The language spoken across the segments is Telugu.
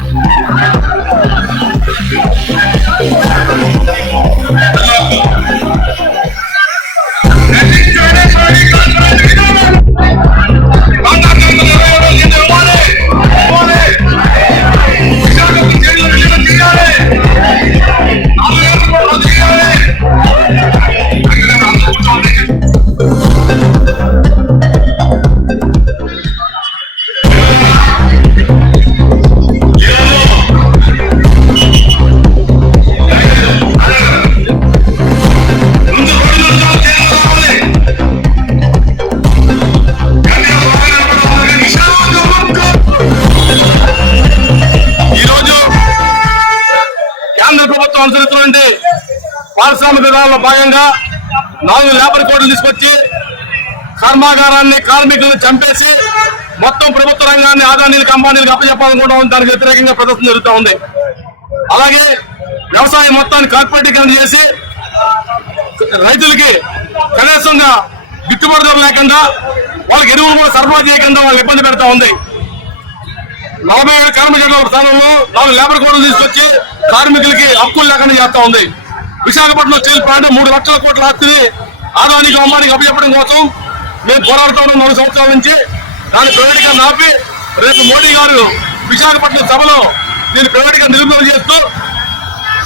你 చేసినటువంటి పారిశ్రామిక విధానంలో భాగంగా నాలుగు లేబర్ కోడ్లు తీసుకొచ్చి కర్మాగారాన్ని కార్మికులను చంపేసి మొత్తం ప్రభుత్వ రంగాన్ని ఆదానీలకు అంబానీలకు అప్పచెప్పాలనుకోవడం దానికి వ్యతిరేకంగా ప్రదర్శన జరుగుతూ ఉంది. అలాగే వ్యవసాయం మొత్తాన్ని కార్పొరేటీకరణ చేసి రైతులకి కనీసంగా గిట్టుబాటు ధర లేకుండా వాళ్ళకి ఎరువులు కూడా సరఫరా చేయకుండా వాళ్ళు ఇబ్బంది పెడతా ఉంది. నలభై ఏడు కార్మికుల స్థానంలో నాలుగు లేబర్ కోడ్లు తీసుకొచ్చి కార్మికులకి హక్కులు లేకుండా చేస్తా ఉంది. విశాఖపట్నం స్టీల్ ప్లాంట్ మూడు లక్షల కోట్ల ఆస్తిని ఆదానికి అమ్మానికి అప్పచెప్పడం కోసం మేము పోరాడుతూ ఉన్నాం నాలుగు సంవత్సరాల నుంచి. దాన్ని ప్రైవేట్గా ఆపి రేపు మోడీ గారు విశాఖపట్నం సభలో దీన్ని ప్రైవేట్గా నిలుపుదల చేస్తూ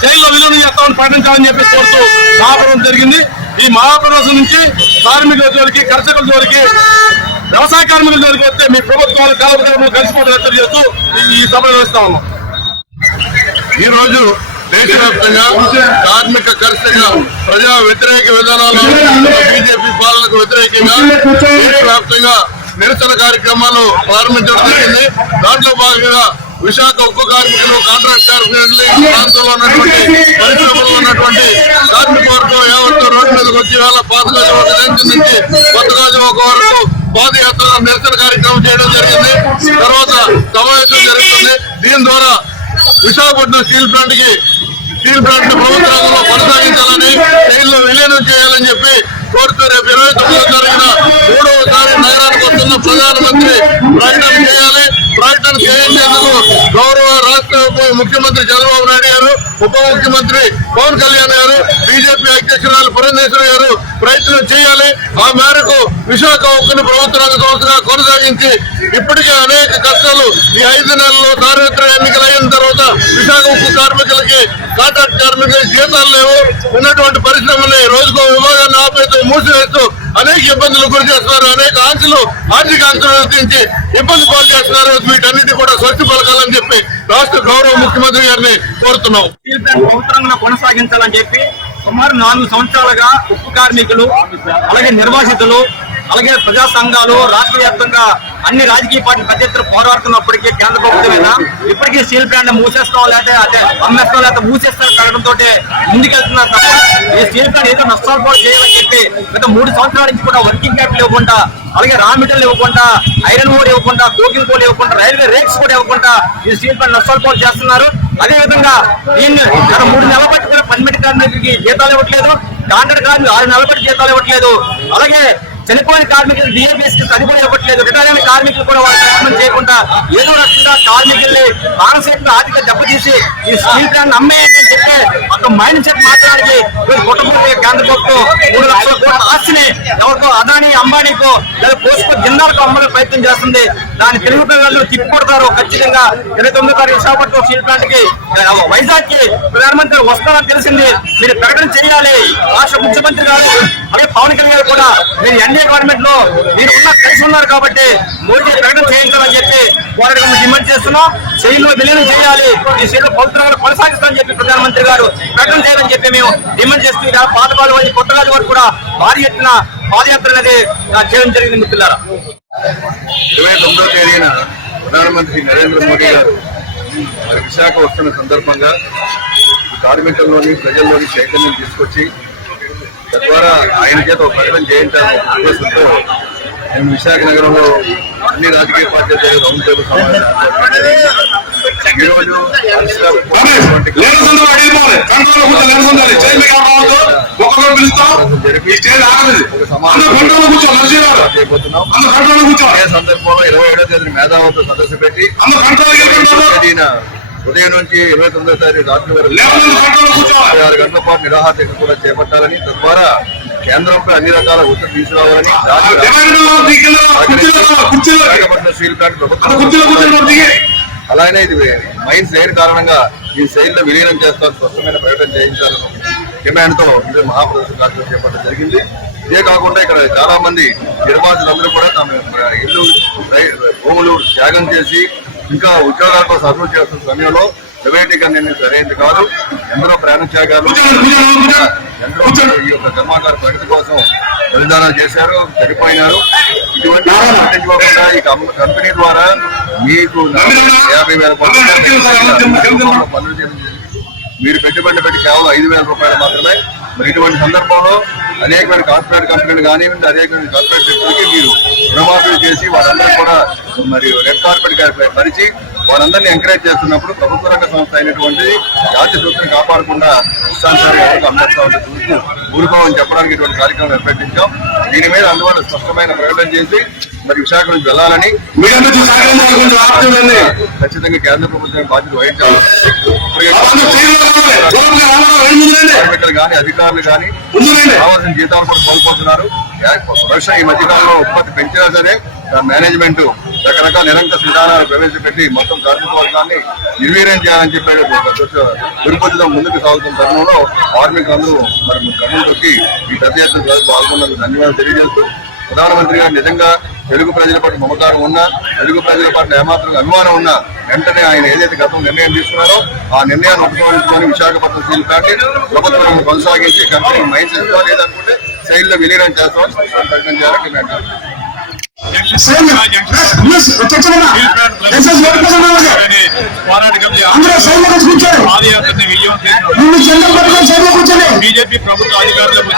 జైల్లో విలువ చేస్తామని ప్రకటించాలని చెప్పి కోరుతూ మహాప్రదం జరిగింది. ఈ మహాప్రవేశం నుంచి కార్మికుల జోలికి కర్షకుల జోలికి వ్యవసాయ కార్మికుల దగ్గరికి వస్తే మీ ప్రభుత్వాలు కార్మికులు కలిసిపోవడం చేస్తూ ఈ- సభ నిర్వహిస్తా ఉన్నాం. ఈ రోజు దేశవ్యాప్తంగా కార్మిక కర్షక ప్రజా వ్యతిరేక విధానాలు బీజేపీ పాలనకు వ్యతిరేకంగా దేశవ్యాప్తంగా నిరసన కార్యక్రమాలు ప్రారంభించడం జరిగింది. దాంట్లో భాగంగా విశాఖ ఉక్కు కార్మికులు కాంట్రాక్ట్ కార్మికులు ప్రాంతంలో ఉన్నటువంటి పరిశ్రమలో ఉన్నటువంటి కార్మిక వర్గం యావత్తు రోడ్డు మీదకి వచ్చి వాళ్ళ పాతగాజు ఒక నుంచి నుంచి కొత్తగాజు ఒక వరకు పాదయాత్ర నిరసన కార్యక్రమం చేయడం జరిగింది. తర్వాత సమావేశం జరుగుతుంది. దీని ద్వారా విశాఖపట్నం స్టీల్ ప్లాంట్కి స్టీల్ ప్లాంట్ ప్రభుత్వ రంగంలో కొనసాగించాలని స్టీల్లో విలీనం చేయాలని చెప్పి కోరుతూ రేపు ఇరవై తొమ్మిదో తారీఖున మన ప్రధానమంత్రి ప్రకటన చేయాలి. ప్రకటన చేయించేందుకు గౌరవ రాష్ట్ర ముఖ్యమంత్రి చంద్రబాబు నాయుడు గారు ఉప ముఖ్యమంత్రి పవన్ కళ్యాణ్ గారు బీజేపీ అధ్యక్షురాలు పురంధేశ్వరి గారు ప్రయత్నం చేయాలి. ఆ మేరకు విశాఖ ఉక్కును ప్రభుత్వ రంగ సంస్థగా కొనసాగించి ఇప్పటికే అనేక కష్టాలు ఈ ఐదు నెలల్లో సార్వత్రిక ఎన్నికలు అయిన తర్వాత విశాఖ ఉక్కు కార్మికులకి కాంట్రాక్ట్ కార్మికులకి జీతాలు లేవు. ఉన్నటువంటి పరిశ్రమల్ని రోజుకో విభాగాన్ని ఆపేస్తూ మూసివేస్తూ అనేక ఇబ్బందులు గురి చేస్తున్నారు. అనేక ఆంక్షలు ఆర్థిక ఆంక్షలు విధించి ఇబ్బంది పాలు చేస్తున్నారు. వీటన్నిటి కూడా స్వచ్ఛ పలకాలని చెప్పి రాష్ట్ర గౌరవ ముఖ్యమంత్రి గారిని కోరుతున్నాం. స్టీల్ ప్రభుత్వంగా కొనసాగించాలని చెప్పి సుమారు నాలుగు సంవత్సరాలుగా ఉప్పు కార్మికులు అలాగే నిర్వాసితులు అలాగే ప్రజా సంఘాలు రాష్ట్ర వ్యాప్తంగా అన్ని రాజకీయ పార్టీలు పెద్ద ఎత్తున పోరాడుతున్నప్పటికీ కేంద్ర ప్రభుత్వమైనా ఇప్పటికీ స్టీల్ ప్లాంట్ మూసేస్తాం లేకపోతే అదే అమ్మేస్తాం లేకపోతే మూసేస్తాం ప్రకటనతో ముందుకెళ్తున్నారు తప్ప ఈ స్టీల్ ప్లాంట్ ఏదో నష్టాలు కూడా చేయాలని చెప్పి గత మూడు సంవత్సరాల నుంచి కూడా వర్కింగ్ క్యాపిటల్ ఇవ్వకుండా అలాగే రా మెటీరియల్ ఇవ్వకుండా ఐరన్ ఓర్ ఇవ్వకుండా కోకింగ్ కోల్ ఇవ్వకుండా రైల్వే రేక్స్ కూడా ఇవ్వకుండా ఈ స్టీల్ ప్లాంట్ నష్టాలు కూడా చేస్తున్నారు. అదే విధంగా దీన్ని గత మూడు నెలల బట్టి కూడా పనిమిటి కార్మికులకి జీతాలు ఇవ్వట్లేదు. కాంట్రాక్ట్ కార్మికులు ఆరు నెలల బట్టి జీతాలు ఇవ్వట్లేదు. అలాగే చనిపోయిన కార్మికులు డిఏబిఎస్ అది కూడా ఇవ్వట్లేదు రిటైర్ అయిన కార్మికులు కూడా వాళ్ళు ట్రీట్మెంట్ చేయకుండా ఏదో రకంగా కార్మికుల్ని మానసికంగా ఆర్థిక దెబ్బతీసి ఈ స్టీల్ ప్లాంట్ అమ్మేయండి అని చెప్పి ఒక మైండ్ సెట్ మాట్లాడి కుటుంబం కేంద్ర ప్రభుత్వం మూడు లక్షల కోట్ల ఆస్తిని ఎవరికో అదాని అంబానీకో లేదా పోస్కో జిందాలకు అమ్మడానికి ప్రయత్నం చేస్తుంది. దాని తెలుగు పిల్లలు తిప్పికొడతారు ఖచ్చితంగా ఇరవై తొమ్మిది తారీఖు విశాఖపట్నం స్టీల్ ప్లాంట్కి వైజాగ్కి ప్రధానమంత్రి వస్తారని తెలిసింది. మీరు ప్రకటన చేయాలి. రాష్ట్ర ముఖ్యమంత్రి గారు అలాగే పవన్ కళ్యాణ్ గారు కూడా మీరు ఎన్డీఏ గవర్నమెంట్లో మీరు ఉన్న కలిసి ఉన్నారు కాబట్టి మోడీ ప్రకటన చేయించాలని చెప్పి పోరాటం డిమాండ్ చేస్తున్నాం. శైలిలో విలీనం చేయాలి. ఈ శైలిలో పవిత్రంగా కొనసాగిస్తామని చెప్పి ప్రధానమంత్రి గారు ప్రకటన చేయాలని చెప్పి మేము డిమాండ్ చేస్తూ ఇలా పాతకాలు వారి కొత్త కాలు కూడా భారీ ఎత్తున పాదయాత్ర అనేది చేయడం జరిగింది మిత్రులారా. ఇరవై తొమ్మిదో తేదీన ప్రధానమంత్రి నరేంద్ర మోడీ గారు విశాఖ వస్తున్న సందర్భంగా కార్మికుల్లోని ప్రజల్లోని చైతన్యం తీసుకొచ్చి తద్వారా ఆయన చేత ఒక ప్రకటన చేయించాలనే ఉద్దేశంతో నేను విశాఖ నగరంలో అన్ని రాజకీయ పార్టీల దగ్గర రౌండ్ టేబుల్ సమావేశం ఈరోజు సందర్భంలో ఇరవై ఏడో తేదీ మేధావులతో సదస్సు పెట్టి ఉదయం నుంచి ఇరవై తొమ్మిదో తారీఖు రాత్రి వరకు ఆరు గంటల పాటు నిరాహార దీక్ష కూడా చేపట్టాలని తద్వారా కేంద్రంపై అన్ని రకాల ఒత్తిడి తీసుకురావాలని స్టీల్ ప్లాంట్ ప్రభుత్వం అలానే ఇది మైన్స్ లేని కారణంగా ఈ శైలిలో విలీనం చేస్తాను స్పష్టమైన ప్రకటన చేయించాలను డిమాండ్తో ఇది మహాప్రదర్శన కార్యక్రమం చేపట్టడం జరిగింది. ఇదే కాకుండా ఇక్కడ చాలా మంది నిర్వాసులందరూ కూడా తమ ఇల్లు భూములు త్యాగం చేసి ఇంకా ఉద్యోగాలతో సర్వ్ చేస్తున్న సమయంలో ప్రైవేటీకరణ అనేది సరైనది కాదు. ఎందరో ప్రాణ త్యాగాలు ఎందరో ఈ యొక్క కర్మాగార ప్రగతి కోసం బలిదానాలు చేశారు చనిపోయినారు. ఇటువంటి పట్టించుకోకుండా ఈ కంపెనీ ద్వారా మీకు యాభై వేల పనులు. మీరు పెట్టుబడి పెట్టి కేవలం ఐదు వేల రూపాయలు మాత్రమే మరి ఇటువంటి సందర్భంలో అనేకమైన కార్పొరేట్ కంపెనీలు కానివ్వండి అనేకమైన కార్పొరేట్ వ్యక్తులకి మీరు రుణమాఫీలు చేసి వారందరూ కూడా మరి రెడ్ కార్పెట్ గారి పరిచి వారందరినీ ఎంకరేజ్ చేస్తున్నప్పుడు ప్రభుత్వ రంగ సంస్థ అయినటువంటి జాతీయ సూత్రం కాపాడకుండా ఇష్టానుసారం ఉంటే చూస్తూ చెప్పడానికి ఇటువంటి కార్యక్రమం నిర్వహించాం దీని మీద అందువల్ల స్పష్టమైన ప్రకటన చేసి మరి విశాఖ నుంచి వెళ్ళాలని ఖచ్చితంగా కేంద్ర ప్రభుత్వం బాధ్యత వహించాలి. కానీ అధికారులు కానీ. కావాల్సిన జీతాలు కూడా కోల్పోతున్నారు. బహుశా ఈ మధ్యకాలంలో ఉత్పత్తి పెంచినా సరే మేనేజ్మెంట్ రకరకాల నిరంతర విధానాలు ప్రవేశపెట్టి మొత్తం కార్మిక వర్గాన్ని నిర్వీర్యం చేయాలని చెప్పి తిరుపతిలో ముందుకు సాగుతున్న తరుణంలో కార్మికులందరూ మరి తొక్కి ఈ పెద్ద ఎత్తున పాల్గొన్నందుకు ధన్యవాదాలు తెలియజేస్తూ ప్రధానమంత్రి గారు నిజంగా తెలుగు ప్రజల పట్ల మమకారం ఉన్నా తెలుగు ప్రజల పట్ల ఏమాత్రం అభిమానం ఉన్నా వెంటనే ఆయన ఏదైతే గతం నిర్ణయం తీసుకున్నారో ఆ నిర్ణయాన్ని ఉపసంహరించుకొని విశాఖపట్నం స్టీల్ ప్లాంట్ ప్రభుత్వం కొనసాగించి కంపెనీ మైన్స్ ఇస్తాం లేదనుకుంటే సైడ్ విలీనం చేస్తామని ప్రకటన చేయాలని డిమాండ్ చేస్తాం బీజేపీ ప్రభుత్వ అధికారులకు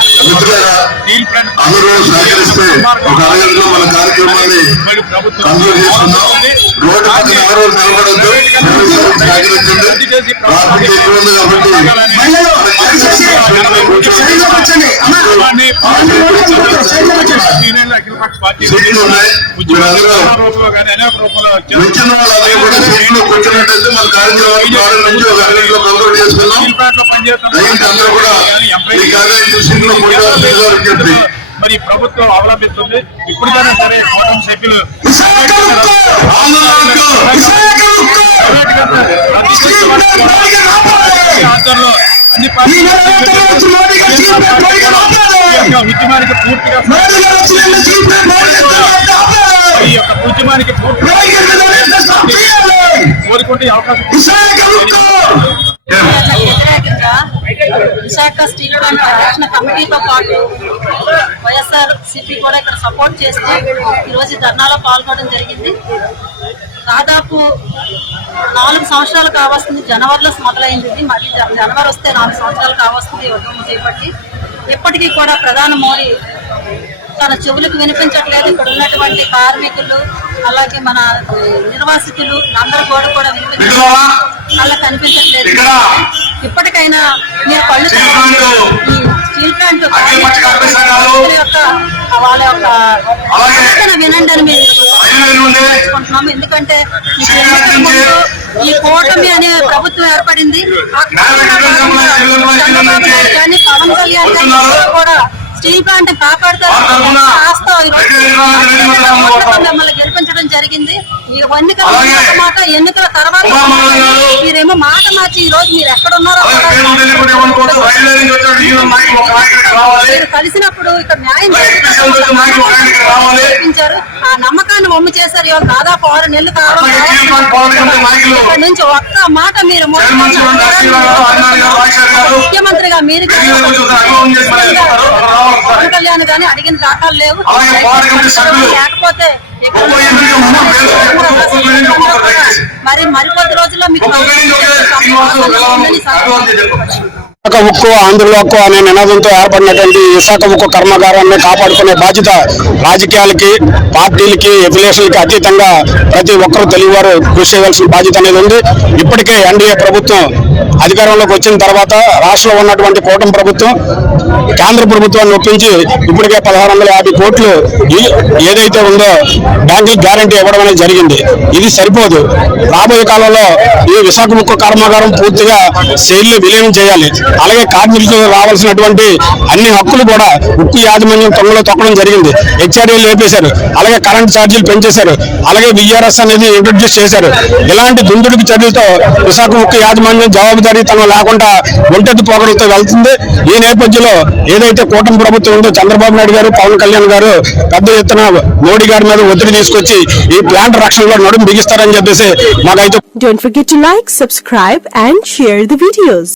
అందరూ సహకరిస్తే ఒక అరగంటలో మన కార్యక్రమాన్ని కంప్లీట్ చేసుకుందాం. రోడ్డు పక్కన ఎవరు నిలబడద్దు. సహకరించండి. ట్రాఫిక్ ఎక్కువ ఉంది కాబట్టి వచ్చిన వాళ్ళందరూ కూడా సీట్లో కూర్చున్నట్టయితే మన కార్యక్రమాన్ని ప్రారంభించి ఒక అరగంటలో కంప్లీట్ చేసుకుందాం. స్టీల్ ప్లాంట్లో పనిచేస్తున్న దయచేసి అందరూ కూడా ఈ కార్యక్రమం సీట్లో విజ్ఞప్తి మరి ప్రభుత్వం అవలంబిస్తుంది. ఇప్పటికైనా సరే కూటమి సభ్యులు ఉక్కు! విశాఖ కాపాడాలి! ఈ యొక్క ఉద్యమానికి పూర్తిగా! ఈ యొక్క ఉద్యమానికి! కోరుకుంటే అవకాశం విశాఖ స్టీల్ ప్లాంట్ పరిరక్షణ కమిటీతో పాటు వైఎస్ఆర్ సిపి కూడా ఇక్కడ సపోర్ట్ చేస్తూ ఈరోజు ధర్నాలో పాల్గొనడం జరిగింది దాదాపు నాలుగు సంవత్సరాలు కావాల్సింది జనవరిలో మొదలైంది మరి జనవరి వస్తే నాలుగు సంవత్సరాలు కావాల్సింది ఉద్యమం చేపట్టి ఇప్పటికీ కూడా ప్రధాని మోడీ తన చెవులకు వినిపించట్లేదు. ఇక్కడ ఉన్నటువంటి కార్మికులు అలాగే మన నిర్వాసితులు అందరూ కూడా కూడా వినిపించట్లేదు. అలా కనిపించట్లేదు. ఇప్పటికైనా మీరు కళ్ళు. ప్లాంట్ ఈ యొక్క వాళ్ళ యొక్క ఆవేదన వినండి అని మేము ఎందుకంటే ఈ కూటమి అనే ప్రభుత్వం ఏర్పడింది. కానీ పవన్ కళ్యాణ్ కూడా స్టీల్ ప్లాంట్ కాపాడుతారు. మిమ్మల్ని గెలిపించడం జరిగింది. ఎన్నికల మాట ఎన్నికల తర్వాత. మీరేమో మాట మార్చి ఈ రోజు మీరు ఎక్కడ ఉన్నారో మీరు కలిసినప్పుడు ఇక్కడ న్యాయం చేయించారు ఆ నమ్మకాన్ని వమ్ము చేశారు. ఇవాళ దాదాపు ఆరు నెలలు కావాలి ఇక్కడ నుంచి ఒక్క మాట మీరు ముఖ్యమంత్రిగా మీరు. పవన్ కళ్యాణ్ గానీ అడిగిన దాఖలు లేవు. లేకపోతే దయచేసి. మరి మరికొద్ది రోజుల్లో మీకు విశాఖ ఉక్కు ఆంధ్రుల అనే నినాదంతో ఏర్పడినటువంటి విశాఖ ఉక్కు కర్మాగారాన్ని కాపాడుకునే బాధ్యత రాజకీయాలకి పార్టీలకి ఎఫిలేషన్లకి అతీతంగా ప్రతి ఒక్కరూ తెలుగువారు కృషి చేయవలసిన బాధ్యత అనేది ఉంది. ఇప్పటికే ఎన్డీఏ ప్రభుత్వం అధికారంలోకి వచ్చిన తర్వాత రాష్ట్రంలో ఉన్నటువంటి కూటమి ప్రభుత్వం కేంద్ర ప్రభుత్వాన్ని ఒప్పించి ఇప్పటికే పదహారు వందల యాభై కోట్లు ఏదైతే ఉందో బ్యాంకులకు గ్యారంటీ ఇవ్వడం అనేది జరిగింది. ఇది సరిపోదు. రాబోయే కాలంలో ఈ విశాఖ ముక్కు కర్మాగారం పూర్తిగా శైలిలో విలీనం చేయాలి. అలాగే కార్మికులకు రావాల్సినటువంటి అన్ని హక్కులు కూడా ఉక్కు యాజమాన్యం తొంగలో తొక్కడం జరిగింది. హెచ్ఆర్ఏలు లేపేశారు అలాగే కరెంట్ ఛార్జీలు పెంచేశారు. అలాగే విఆర్ఎస్ అనేది ఇంట్రడ్యూస్ చేశారు. ఇలాంటి దుందుడికి చర్యలతో విశాఖ ఉక్కు యాజమాన్యం జవాబుదారీతనం లేకుండా ఒంటెత్తు పోగలతో వెళ్తుంది. ఈ నేపథ్యంలో ఏదైతే కూటమి ప్రభుత్వం ఉందో చంద్రబాబు నాయుడు గారు పవన్ కళ్యాణ్ గారు పెద్ద ఎత్తున మోడీ గారి మీద ఒత్తిడి తీసుకొచ్చి ఈ ప్లాంట్ రక్షణలో నడుము బిగిస్తారని చెప్పేసి మాకైతే Don't forget to like, subscribe and share the videos.